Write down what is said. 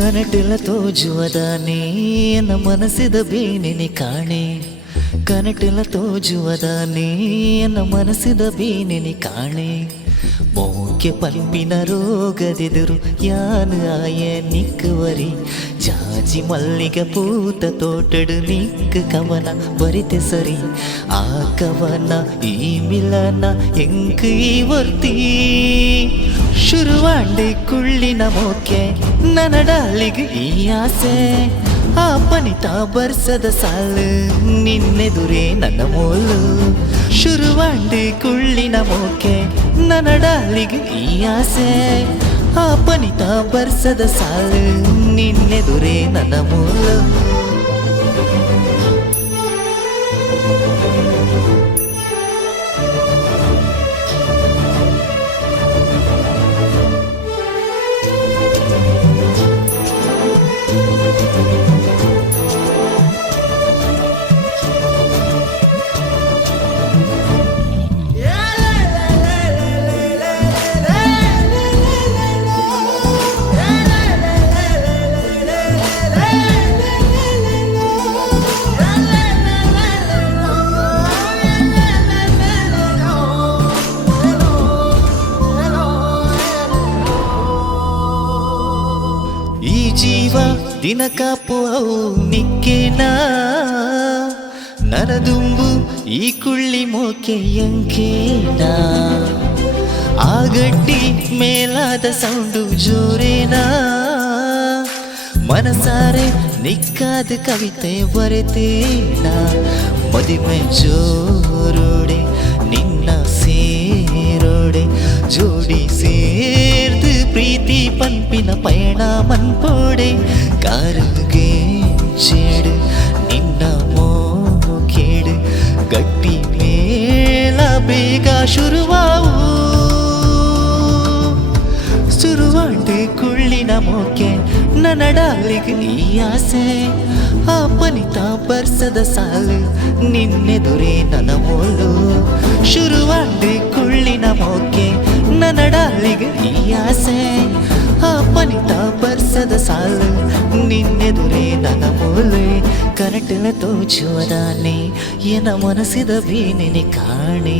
ಕನಟೆಲ ತೋಜುವದಾನೆ ಎನ್ನ ಮನಸ್ಸಿದ ಬೇನೆನೆ ಕಾಣೆ ಕನಟೆಲ ತೋಜುವದಾನೆ ಎನ್ನ ಮನಸ್ಸಿದ ಬೇನೆನೆ ಕಾಣೆ ಮೋಕೆ ಪಂಪಿನ ರೋಗದೆದುರು ಯಾನು ಆಯ ನಿಕ್ಕವರಿ ಜಾಜಿ ಮಲ್ಲಿಗೆ ಪೂತ ತೋಟಡು ನಿಕ್ಕ ಕವನ ಬರಿತೆ ಸರಿ ಆ ಕವನ ಈ ಮಿಲನ ಎಂಕ ಈ ವರ್ತಿ ಶುರುವಾಂಡೆ ಕುಳ್ಳಿನ ಮೋಕೆ ನನ್ನ ಡಾಲಿಗೆ ಈ ಆಸೆ ಆ ಪನಿತ ಬರ್ಸದ ಸಾಲು ನಿನ್ನೆದುರೇ ನನ್ನ ಮೋಲು ಶುರುವಾಂಡೆ ಕುಳ್ಳಿನ ಮೋಕೆ ನನ್ನ ಡಾಲಿಗೆ ಈ ಆಸೆ ಆ ಪನಿತ ಬರ್ಸದ ಸಾಲು ನಿನ್ನೆದುರೇ ನನ್ನ ಮೋಲು ಜೀವ ದಿನ ಕಾಪು ಅವು ನಿಕ್ಕೇನಾ ನರದುಂಬು ಈ ಕುಳ್ಳಿ ಮೋಕೆ ಎಂಕೇನಾ ಆ ಗಡ್ಡಿ ಮೇಲಾದ ಸೌಂಡು ಜೋರೇನಾ ಮನಸಾರೆ ನಿಕ್ಕಾದ ಕವಿತೆ ಬರೆತೇನಾ ಮದಿಮೆ ಜೋರೋಡೆ ನಿನ್ನ ಸೇರೋಡೆ ಜೋಡಿ ಸೇರ್ದು ಪ್ರೀತಿ ಪಂಪಿನ ಪಯಣ ಮನ್ಪೋಡೆ ಕಾರುಗೆ ಚೇಡು ನಿನ್ನ ಮೋಕೇಡು ಗಟ್ಟಿ ಮೇಲ ಬೇಗ ಶುರುವಾವು ಶುರುವಾಂಡೆ ಕುಳ್ಳಿನ ಮೋಕೆ ನನ್ನ ಡಾಲಿಗೆ ಈ ಆಸೆ ಆ ಪನಿತ ಬರ್ಸದ ಸಾಲು ನಿನ್ನೆದುರೇ ನನ್ನ ಮೋಲು ಶುರುವಾಂಡೆ ಕುಳ್ಳಿನ ಮೋಕೆ ನನ್ನ ಡಾಲಿಗೆ ಈ ಆಸೆ ಆ ಪನಿತ ಬರ್ಸದ ಸಾಲು ನಿನ್ನೆದುರೇ ನನ್ನ ಮೋಲೆ ಕನಟೆಲ ತೋಚುವದಾನೆ ಎನ್ನ ಮನಸ್ಸಿದ ಬೇನೆನೆ ಕಾಣೆ